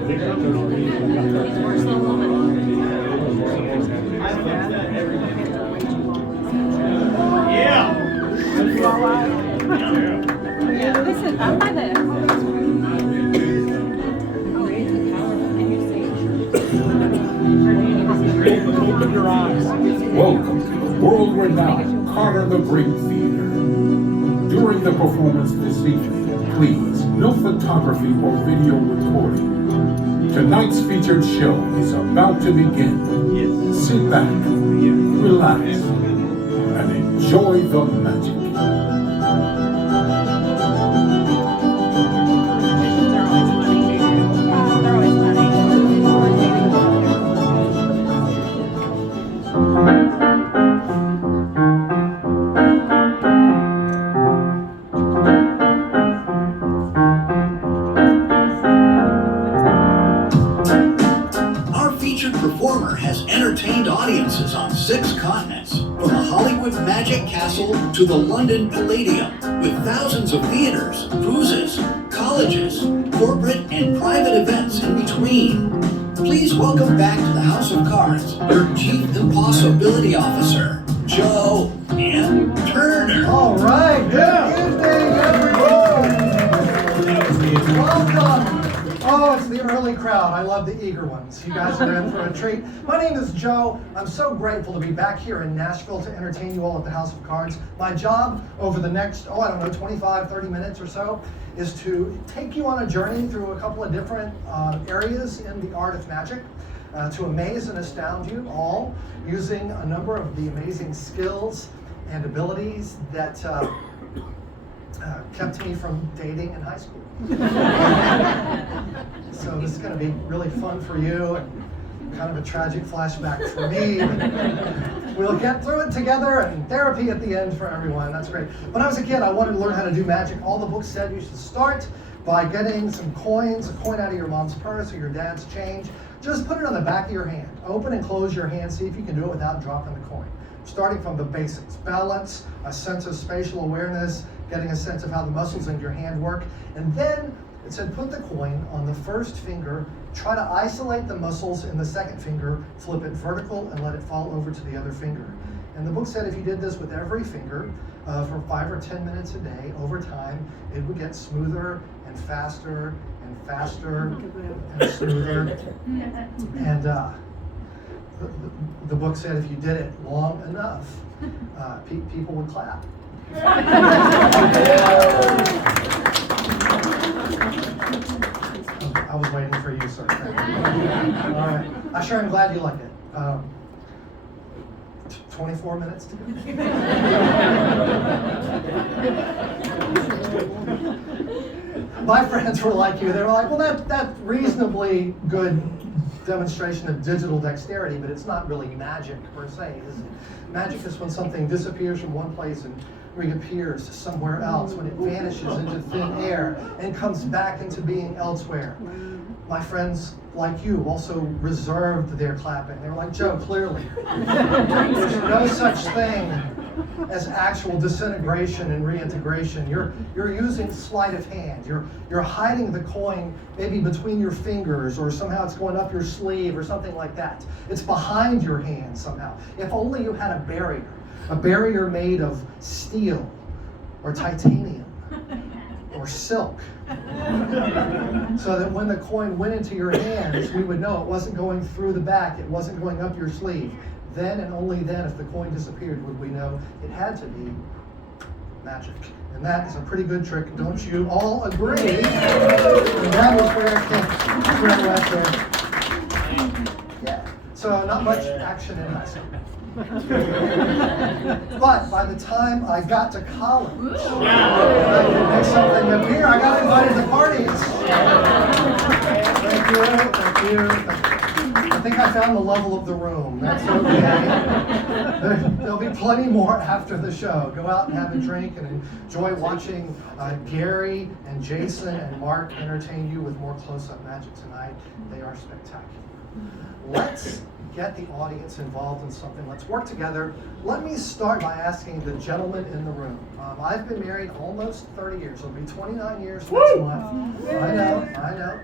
Listen, I'm by the. Open your eyes. Welcome to the world-renowned Carter the Great Theater. During the performance this evening, please, no photography or video recording. Tonight's featured show is about to begin. Sit back, relax, and enjoy the magic. Performer has entertained audiences on 6 continents, from the Hollywood Magic Castle to the London Palladium, with thousands of theaters, cruises, colleges, corporate and private events in between. Please welcome back to the House of Cards, your Chief Impossibility Officer, Joe and Turner. All right, good evening, everyone. Welcome. Oh, it's the early crowd. I love the eager ones. You guys are in for a treat. My name is Joe. I'm so grateful to be back here in Nashville to entertain you all at the House of Cards. My job over the next, 25, 30 minutes or so is to take you on a journey through a couple of different areas in the art of magic to amaze and astound you all using a number of the amazing skills and abilities that kept me from dating in high school. So this is going to be really fun for you and kind of a tragic flashback for me. But we'll get through it together, and therapy at the end for everyone. That's great. When I was a kid, I wanted to learn how to do magic. All the books said you should start by getting some coins, a coin out of your mom's purse or your dad's change. Just put it on the back of your hand. Open and close your hand. See if you can do it without dropping the coin. Starting from the basics: balance, a sense of spatial awareness, getting a sense of how the muscles in your hand work. And then it said put the coin on the first finger, try to isolate the muscles in the second finger, flip it vertical and let it fall over to the other finger. And the book said if you did this with every finger for 5 or 10 minutes a day, over time, it would get smoother and faster and faster and smoother. And the book said if you did it long enough, people would clap. I was waiting for you, sir. All right. I'm sure I'm glad you like it. 24 minutes to go. My friends were like you. They were like, well, that's reasonably good demonstration of digital dexterity, but it's not really magic per se, is it? Magic is when something disappears from one place and reappears somewhere else, when it vanishes into thin air and comes back into being elsewhere. My friends, like you, also reserved their clapping. They were like, Joe, clearly, there's no such thing as actual disintegration and reintegration. You're using sleight of hand. You're hiding the coin maybe between your fingers, or somehow it's going up your sleeve or something like that. It's behind your hand somehow. If only you had a barrier made of steel or titanium or silk, so that when the coin went into your hands, we would know it wasn't going through the back, it wasn't going up your sleeve. Then and only then, if the coin disappeared, would we know it had to be magic. And that is a pretty good trick, don't you all agree? And that was where it came. That's where it went there. Yeah. So not much action in that. But by the time I got to college, I could make something appear. I got invited to parties. Thank you. I think I found the level of the room. That's okay. There'll be plenty more after the show. Go out and have a drink and enjoy watching Gary and Jason and Mark entertain you with more close-up magic tonight. They are spectacular. Let's get the audience involved in something. Let's work together. Let me start by asking the gentleman in the room. I've been married almost 30 years. It'll be 29 years next month. I know.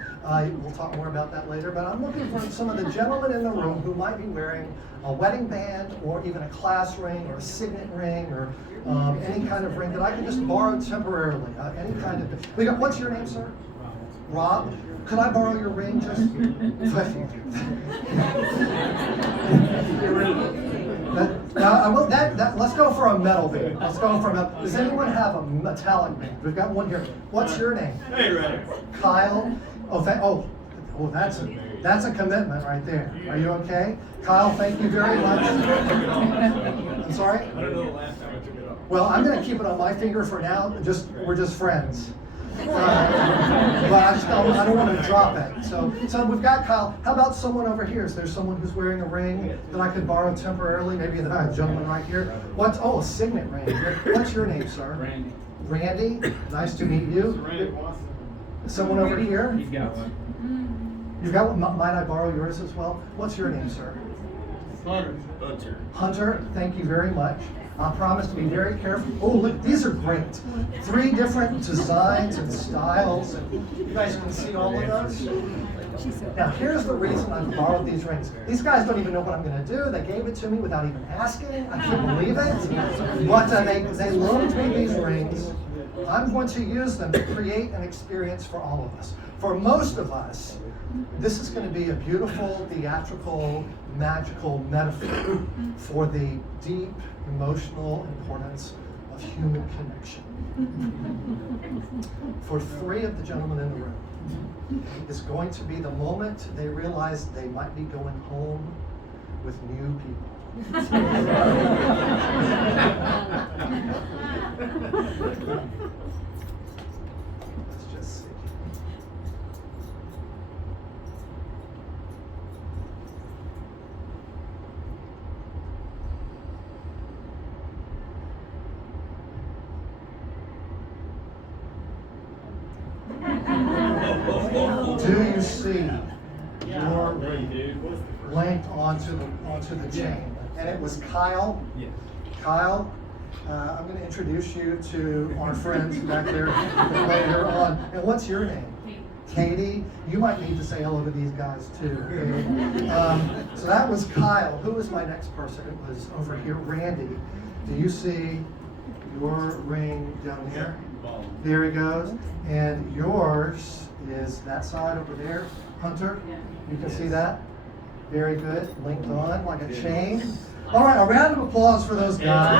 We'll talk more about that later, but I'm looking for some of the gentlemen in the room who might be wearing a wedding band or even a class ring or a signet ring or any kind of ring that I can just borrow temporarily. Any kind of. What's your name, sir? Rob? Could I borrow your ring just? Let's go for a metal band. Let's go for a metal. Does anyone have a metallic band? We've got one here. What's your name? Hey, Ray. Kyle. That's a commitment right there. Are you okay? Kyle, thank you very much. I'm sorry? I don't know the last time I took it up. Well, I'm going to keep it on my finger for now. We're just friends. But I don't want to drop it. So we've got Kyle. How about someone over here? Is there someone who's wearing a ring that I could borrow temporarily? Maybe a gentleman right here. A signet ring. What's your name, sir? Randy. Randy. Nice to meet you. Someone over here? He's got one. You've got one. Might I borrow yours as well? What's your name, sir? Hunter. Hunter, thank you very much. I'll promise to be very careful. Oh, look, these are great. 3 different designs and styles. And you guys can see all of those. Now, here's the reason I borrowed these rings. These guys don't even know what I'm going to do. They gave it to me without even asking. I can't believe it. But they loaned me these rings. I'm going to use them to create an experience for all of us. For most of us, this is going to be a beautiful, theatrical, magical metaphor for the deep emotional importance of human connection. For 3 of the gentlemen in the room, it's going to be the moment they realize they might be going home with new people. Let's just see. Do you see your link onto the chain? And it was Kyle. Yes. Kyle, I'm going to introduce you to our friends back there later on. And what's your name? Katie. You might need to say hello to these guys too. Okay? So that was Kyle. Who was my next person? It was over here, Randy. Do you see your ring down there? There he goes. And yours is that side over there, Hunter. You can see that? Very good. Linked on like a chain. All right, a round of applause for those guys.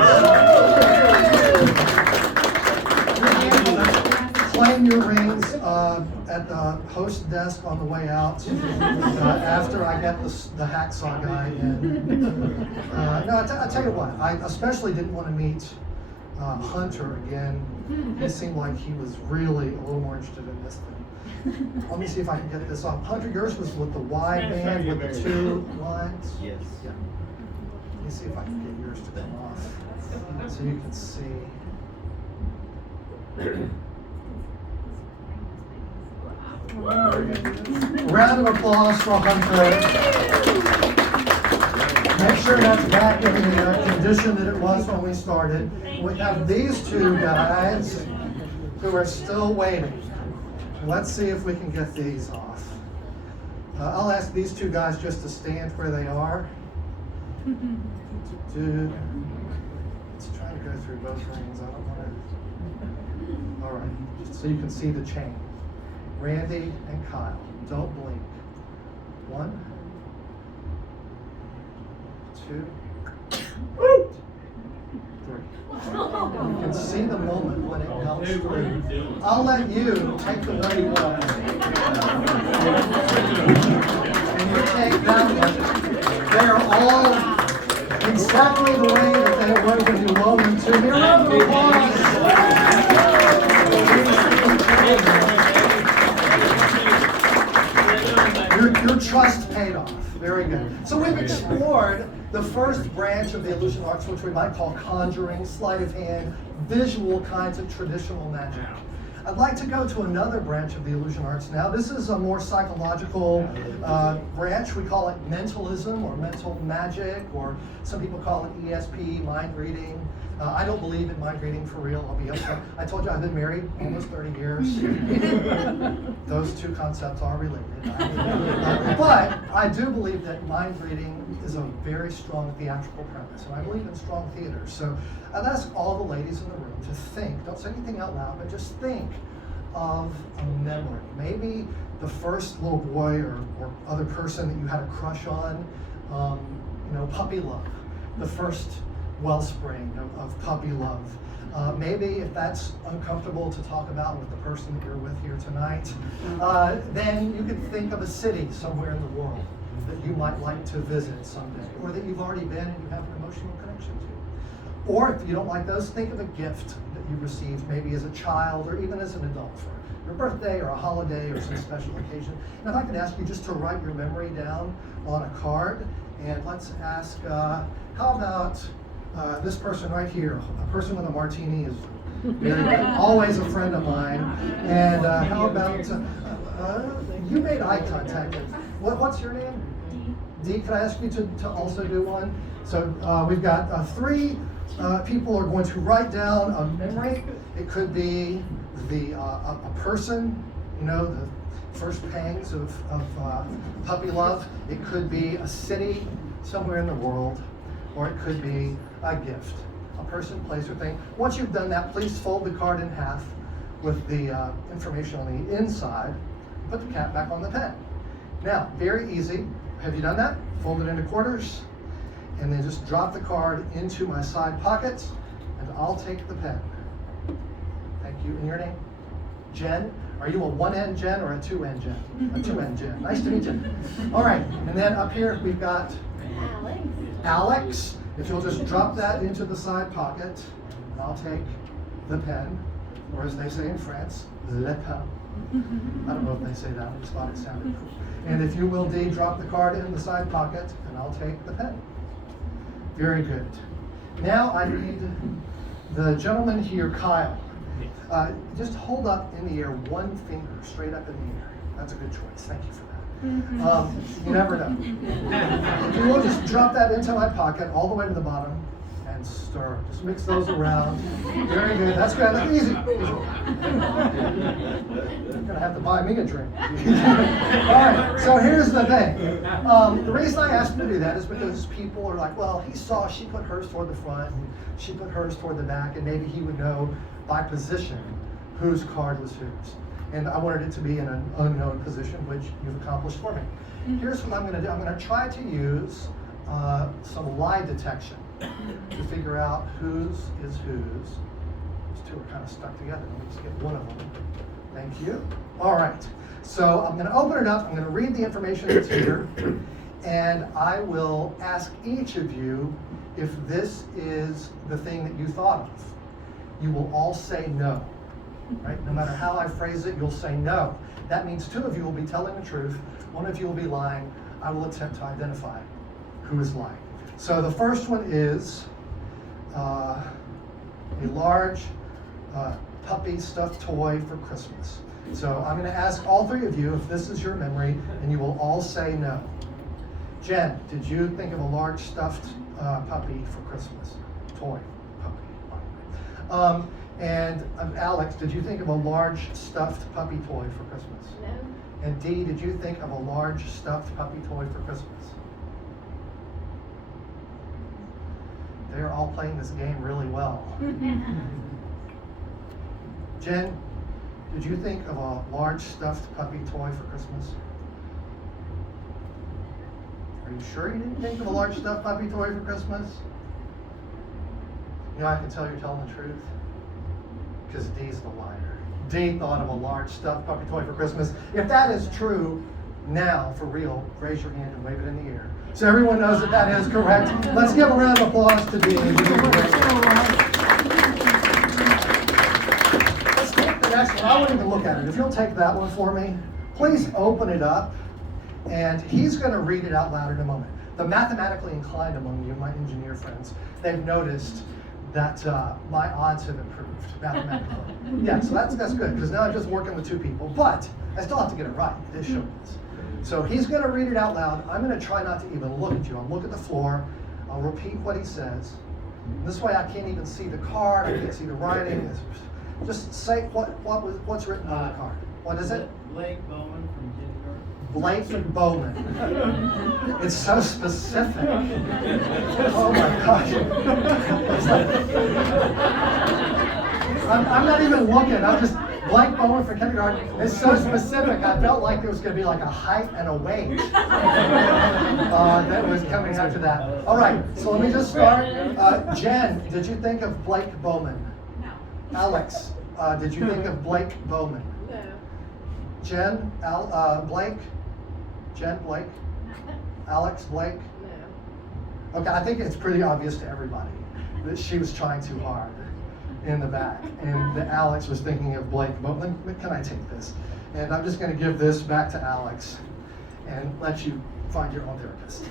Claim your rings at the host desk on the way out after I get the hacksaw guy in. No, I tell you what, I especially didn't want to meet Hunter again. He seemed like he was really a little more interested in this thing. Let me see if I can get this off. Hunter, yours was with the wide band with the 2 lines? Yes. Yeah. Let me see if I can get yours to come off so you can see. Round of applause for Hunter. Make sure that's back in the condition that it was when we started. We have these 2 guys who are still waiting. Let's see if we can get these off. I'll ask these 2 guys just to stand where they are. Let's try to go through both rings. I don't want to. All right, just so you can see the chain. Randy and Kyle, don't blink. 1, 2, 3. You can see the moment when it comes through. I'll let you take the way you want. And you take that one. They are all exactly the way that they were when you loaned them to me. Round of applause. Your trust paid off. Very good. So we've explored the first branch of the illusion arts, which we might call conjuring, sleight of hand, visual kinds of traditional magic. I'd like to go to another branch of the illusion arts now. This is a more psychological branch. We call it mentalism or mental magic, or some people call it ESP, mind reading. I don't believe in mind reading for real, I'll be upfront. I told you I've been married almost 30 years. Those two concepts are related. But I do believe that mind reading is a very strong theatrical premise, and I believe in strong theater. So I'd ask all the ladies in the room to think, don't say anything out loud, but just think of a memory. Maybe the first little boy or other person that you had a crush on, puppy love, the first wellspring of puppy love. Maybe if that's uncomfortable to talk about with the person that you're with here tonight, then you could think of a city somewhere in the world that you might like to visit someday, or that you've already been and you have an emotional connection to. Or if you don't like those, think of a gift that you received maybe as a child or even as an adult for your birthday or a holiday or some special occasion. And if I could ask you just to write your memory down on a card, and let's ask, how about this person right here, a person with a martini is always a friend of mine. And how about, you made eye contact. What's your name? Dee, could I ask you to also do one? So we've got three people are going to write down a memory. It could be a person, the first pangs of puppy love. It could be a city somewhere in the world, or it could be a gift, a person, place, or thing. Once you've done that, please fold the card in half with the information on the inside. Put the cap back on the pen. Now, very easy. Have you done that? Fold it into quarters, and then just drop the card into my side pocket, and I'll take the pen. Thank you. And your name? Jen? Are you a one-end Jen or a two-end Jen? A two-end Jen. Nice to meet you. All right, and then up here we've got Alex. If you'll just drop that into the side pocket, and I'll take the pen, or as they say in France, le pen. I don't know if they say that, I just thought it sounded cool. And if you will, Dee, drop the card in the side pocket, and I'll take the pen. Very good. Now I need the gentleman here, Kyle. Just hold up in the air one finger straight up in the air. That's a good choice. Thank you for that. You never know. If you will, just drop that into my pocket all the way to the bottom and stir. Just mix those around. Very good. That's good. That's easy. You're gonna have to buy me a drink. All right. So here's the thing. The reason I asked him to do that is because people are like, well, she put hers toward the front, and she put hers toward the back, and maybe he would know by position whose card was whose. And I wanted it to be in an unknown position, which you've accomplished for me. Here's what I'm going to do. I'm going to try to use some lie detection to figure out whose is whose. These two are kind of stuck together. Let me just get one of them. Thank you. All right. So I'm going to open it up. I'm going to read the information that's here. And I will ask each of you if this is the thing that you thought of. You will all say no. Right? No matter how I phrase it, you'll say no. That means two of you will be telling the truth, one of you will be lying. I will attempt to identify who is lying. So the first one is a large puppy stuffed toy for Christmas. So I'm going to ask all three of you if this is your memory, and you will all say no. Jen, did you think of a large stuffed puppy for Christmas? Toy puppy. And Alex, did you think of a large stuffed puppy toy for Christmas? No. And Dee, did you think of a large stuffed puppy toy for Christmas? They're all playing this game really well. Jen, did you think of a large stuffed puppy toy for Christmas? Are you sure you didn't think of a large stuffed puppy toy for Christmas? You know, I can tell you're telling the truth. Because Dee's the liar. Dee thought of a large stuffed puppy toy for Christmas. If that is true, now, for real, raise your hand and wave it in the air. So everyone knows that that is correct. Let's give a round of applause to Dee. Let's take the next one. I won't even look at it. If you'll take that one for me, please open it up. And he's going to read it out loud in a moment. The mathematically inclined among you, my engineer friends, they've noticed that my odds have improved mathematically. Yeah, so that's good, because now I'm just working with two people, but I still have to get it right. It shows. So he's going to read it out loud. I'm going to try not to even look at you. I'll look at the floor. I'll repeat what he says. This way I can't even see the card. I can't see the writing. Just say what's written on the card. What is it? Blake Bowman from kindergarten. Blake Bowman. It's so specific. Oh my gosh. I'm not even looking. I'm just Blake Bowman from kindergarten. It's so specific. I felt like there was going to be like a height and a weight that was coming after that. All right. So let me just start. Jen, did you think of Blake Bowman? No. Alex, did you think of Blake Bowman? No. Jen, Blake, Jen, Blake, Alex, Blake. No. Okay, I think it's pretty obvious to everybody that she was trying too hard in the back, and that Alex was thinking of Blake. But can I take this? And I'm just going to give this back to Alex and let you find your own therapist.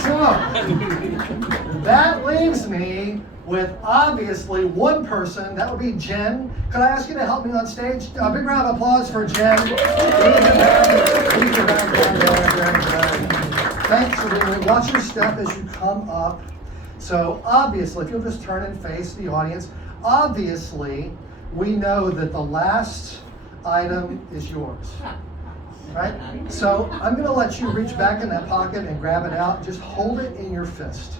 So that leaves me with obviously one person. That would be Jen. Could I ask you to help me on stage? A big round of applause for Jen. Thanks for doing it. Watch your step as you come up. So obviously, if you'll just turn and face the audience, obviously we know that the last item is yours. Right? So I'm going to let you reach back in that pocket and grab it out. Just hold it in your fist.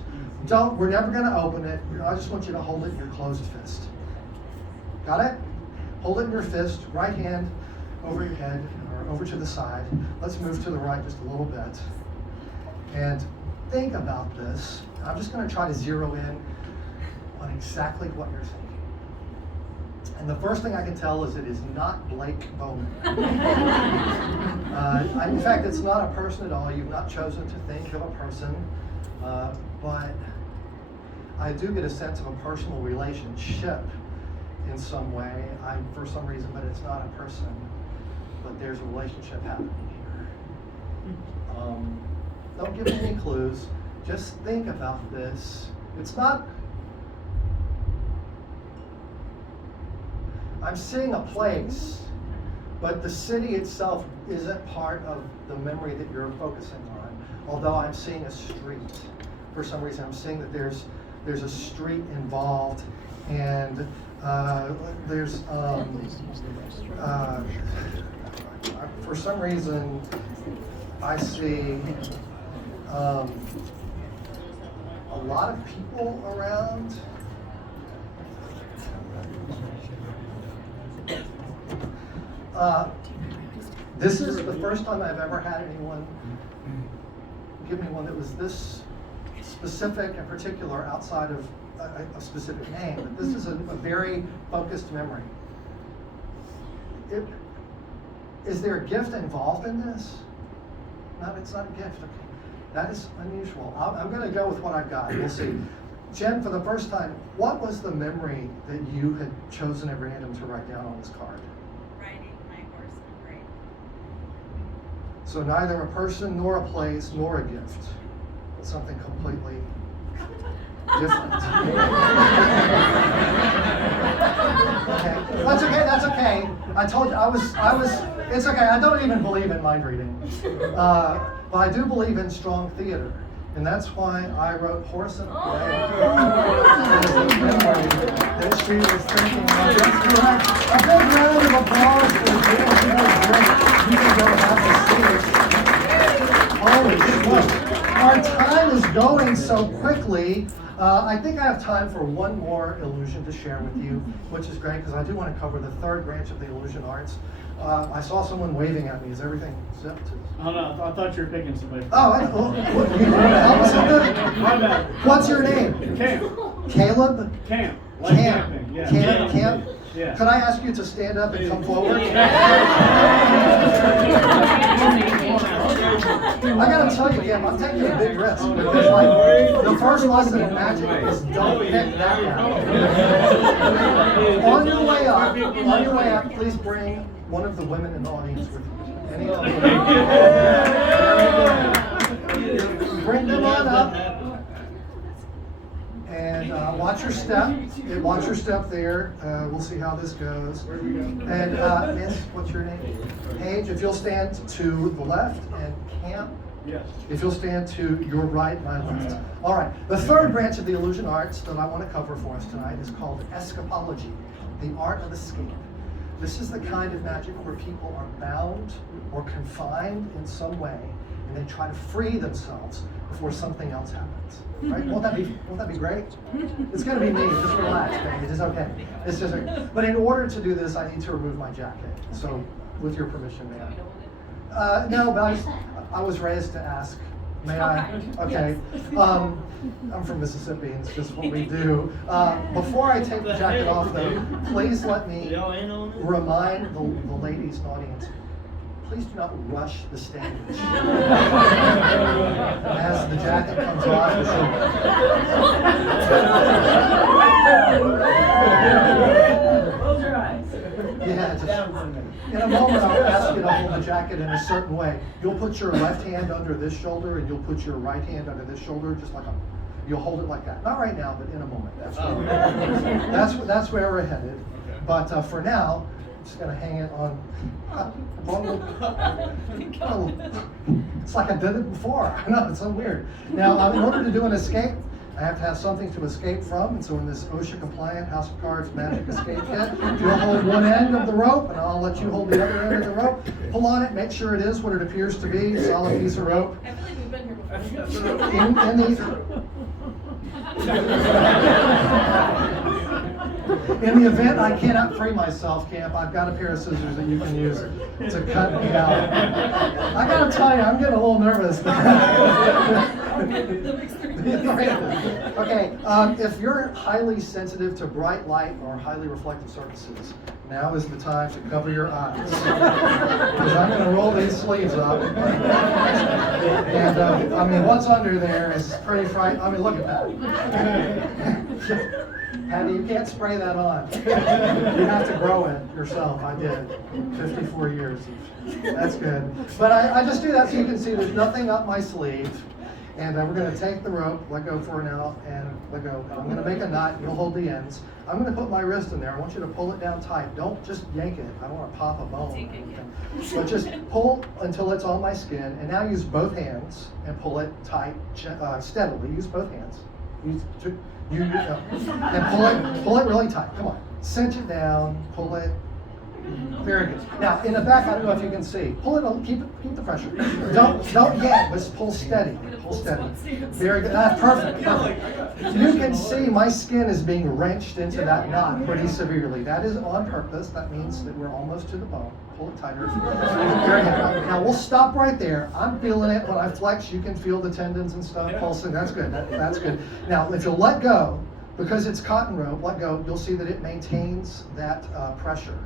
We're never going to open it. I just want you to hold it in your closed fist. Got it? Hold it in your fist, right hand over your head or over to the side. Let's move to the right just a little bit. And think about this. I'm just going to try to zero in on exactly what you're thinking. And the first thing I can tell is it is not Blake Bowman. In fact, it's not a person at all. You've not chosen to think of a person. But I do get a sense of a personal relationship in some way. For some reason, but it's not a person. But there's a relationship happening here. Don't give me any clues. Just think about this. It's not. I'm seeing a place, but the city itself isn't part of the memory that you're focusing on. Although I'm seeing a street. For some reason, I'm seeing that there's a street involved, and there's for some reason I see a lot of people around. This is the first time I've ever had anyone give me one that was this specific and particular outside of a specific name. But this is a very focused memory. Is there a gift involved in this? No, it's not a gift. Okay. That is unusual. I'm going to go with what I've got. We'll see. Jen, for the first time, what was the memory that you had chosen at random to write down on this card? Riding my horse in a parade. So neither a person, nor a place, nor a gift. But something completely different. Okay. That's okay. I told you it's okay. I don't even believe in mind reading. But I do believe in strong theater. And that's why I wrote Horse in a Parade. That she was thinking of. That's correct. A big round of applause for Jen. You can go have a seat. Holy smokes. Our time is going so quickly. I think I have time for one more illusion to share with you, which is great because I do want to cover the third branch of the illusion arts. I saw someone waving at me. Is everything zipped? Oh no, I thought you were picking somebody. Oh, you want to help us with that? My bad. What's your name? Cam. Caleb? Cam. Like camping. Yeah. Cam? Yeah. Could I ask you to stand up and come forward? I gotta tell you, Cam, I'm taking a big risk because, like, the first lesson in magic is don't pick that guy. On your way up, please bring one of the women in the audience with you. Any of them. Bring them on up. And watch your step. Watch your step there. We'll see how this goes. And Miss, what's your name? Paige, if you'll stand to the left, and Camp, Yes. if you'll stand to your right, my left. All right. The third branch of the illusion arts that I want to cover for us tonight is called escapology, the art of escape. This is the kind of magic where people are bound or confined in some way, and they try to free themselves before something else happens. Right? Won't that be great? It's going to be me. Just relax, baby. It's okay. It's just okay. But in order to do this, I need to remove my jacket. So, with your permission, may I? No, but I was raised to ask. May I? Okay. I'm from Mississippi, and it's just what we do. Before I take the jacket off, though, please let me remind the ladies in the audience, please do not rush the stage. As the jacket comes off, Close your eyes. yeah, just, in a moment I'll ask you to hold the jacket in a certain way. You'll put your left hand under this shoulder, and you'll put your right hand under this shoulder, just like you'll hold it like that. Not right now, but in a moment. That's where we're headed. But for now, I'm just going to hang it on. It's like I did it before. I know, it's so weird. Now, in order to do an escape, I have to have something to escape from, and so in this OSHA-compliant House of Cards Magic Escape Kit, you'll hold one end of the rope, and I'll let you hold the other end of the rope. Pull on it, make sure it is what it appears to be, a solid piece of rope. I feel like we've been here before. In the event I cannot free myself, Camp, I've got a pair of scissors that you can use to cut me out. I gotta tell you, I'm getting a little nervous. Okay, if you're highly sensitive to bright light or highly reflective surfaces, now is the time to cover your eyes. Because I'm going to roll these sleeves up. And I mean, what's under there is pretty frightening. I mean, look at that. Patty, you can't spray that on. You have to grow it yourself. I did. 54 years. That's good. But I just do that so you can see there's nothing up my sleeve. And we're going to take the rope, let go for now, and let go. I'm going to make a knot. You'll hold the ends. I'm going to put my wrist in there. I want you to pull it down tight. Don't just yank it. I don't want to pop a bone or anything. But just pull until it's on my skin. And now use both hands and pull it tight, steadily. Use both hands. And pull it really tight. Come on. Cinch it down. Pull it. Very good. Now, in the back, I don't know if you can see. Pull it, keep the pressure. Don't yank, but pull steady. Pull steady. Very good. That's perfect. You can see my skin is being wrenched into that knot pretty severely. That is on purpose. That means that we're almost to the bone. Pull it tighter. Very good. Now, we'll stop right there. I'm feeling it. When I flex, you can feel the tendons and stuff pulsing. That's good. That's good. Now, if you let go, because it's cotton rope, let go, you'll see that it maintains that pressure.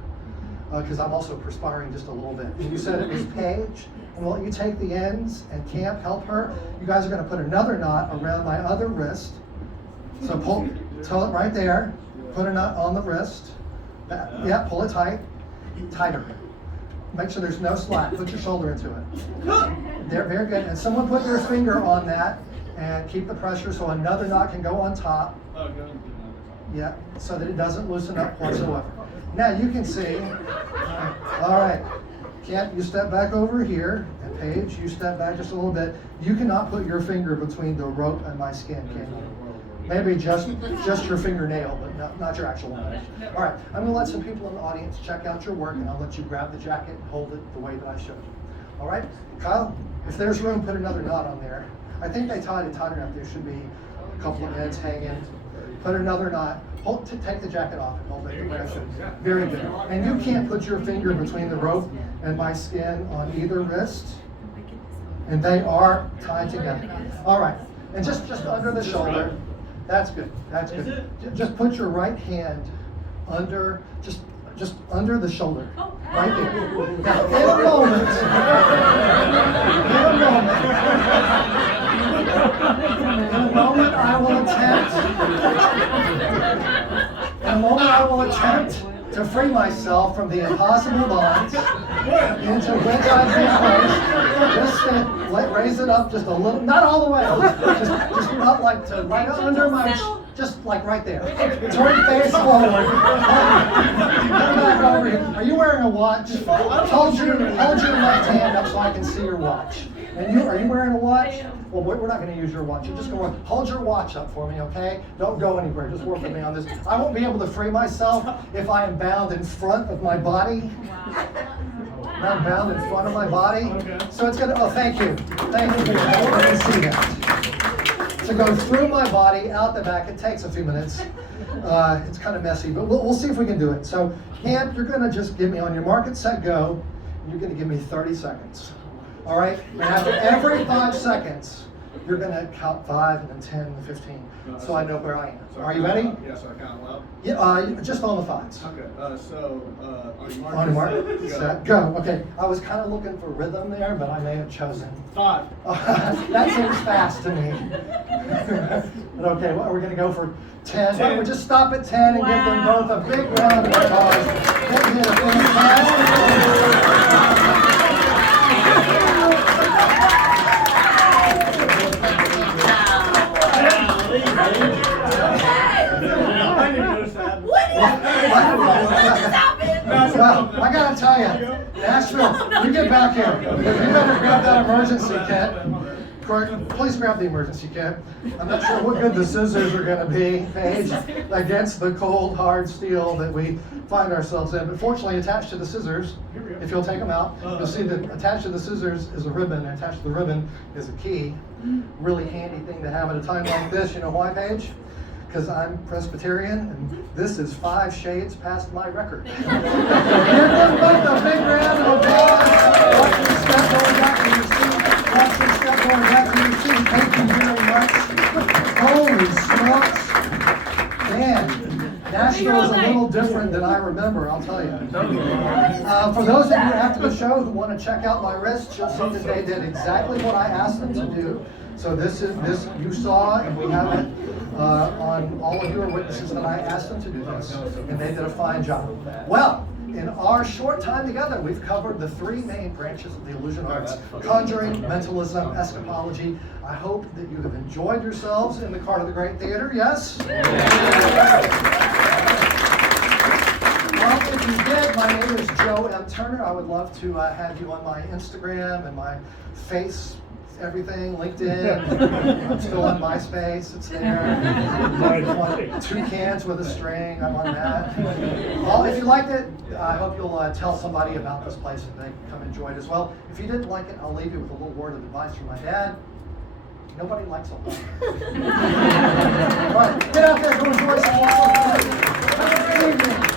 Because I'm also perspiring just a little bit. And you said it was Paige, and we'll let you take the ends and Camp, help her. You guys are going to put another knot around my other wrist. So pull it right there. Put a knot on the wrist. Yeah, pull it tight. Tighter. Make sure there's no slack. Put your shoulder into it. There, very good. And someone put your finger on that and keep the pressure so another knot can go on top. Yeah, so that it doesn't loosen up whatsoever. Now you can see, all right, Camp, you step back over here, and Paige, you step back just a little bit. You cannot put your finger between the rope and my skin, can you? Maybe just your fingernail, but not your actual one. All right, I'm gonna let some people in the audience check out your work, and I'll let you grab the jacket and hold it the way that I showed you. All right, Kyle, if there's room, put another knot on there. I think they tied it tight enough. There should be a couple of ends hanging. Put another knot. Take the jacket off and hold it the way I should. Very good. And you can't put your finger between the rope and my skin on either wrist. And they are tied together. All right. And just under the shoulder. That's good. That's good. Just put your right hand under, just under the shoulder. Right there. Now, in a moment, I will attempt to free myself from the impossible bonds into which I've been placed. Just raise it up just a little, not all the way, just up like to right under my, just like right there. Turn face forward. Come back over here. Are you wearing a watch? Hold your left hand up so I can see your watch. And are you wearing a watch? Well, we're not going to use your watch. You're just going to hold your watch up for me, okay? Don't go anywhere. Just work with me on this. I won't be able to free myself if I am bound in front of my body. I'm bound in front of my body. So it's going to, oh, thank you. Thank you. I want to see that. To go through my body, out the back. It takes a few minutes. It's kind of messy, but we'll see if we can do it. So, Camp, you're going to just give me on your mark, get, set, go. You're going to give me 30 seconds. All right? And after every 5 seconds, you're going to count 5 and then 10 and 15. So I know where I am. Are you ready? Yes, I count loud. Yeah, just on the 5s. Okay, so on your mark. On your mark, go. set, go. Okay, I was kind of looking for rhythm there, but I may have chosen 5. that seems fast to me. But okay, well, we're going to go for 10. Why don't we just stop at 10 and give them both a big round of applause. They did a fantastic Well, I gotta tell you, Nashville, you get back here. You better grab that emergency kit. Please grab the emergency kit. I'm not sure what good the scissors are gonna be, Paige, against the cold, hard steel that we find ourselves in. But fortunately, attached to the scissors, if you'll take them out, you'll see that attached to the scissors is a ribbon, and attached to the ribbon is a key. Really handy thing to have at a time like this. You know why, Paige? Because I'm Presbyterian, and this is 5 shades past my record. Give them both a big round of applause. Watch your step going back to your seat. Watch your step going back to your seat. Thank you very much. Holy smokes. Man, Nashville is a little different than I remember, I'll tell you. For those of you after the show who want to check out my wrists, you'll see that they did exactly what I asked them to do. So this you saw, and we have it on all of you are witnesses that I asked them to do this, and they did a fine job. Well, in our short time together, we've covered the 3 main branches of the illusion arts: conjuring, mentalism, escapology. I hope that you have enjoyed yourselves in the Cart of the Great Theater, yes? Well, if you did, my name is Joe M. Turner. I would love to have you on my Instagram and my face, everything, LinkedIn. I'm still on MySpace, it's there. 2 cans with a string, I'm on that. Well, if you liked it, I hope you'll tell somebody about this place and they come enjoy it as well. If you didn't like it, I'll leave you with a little word of advice from my dad. Nobody likes a lot. All right, get out there, go enjoy some. Have a great evening.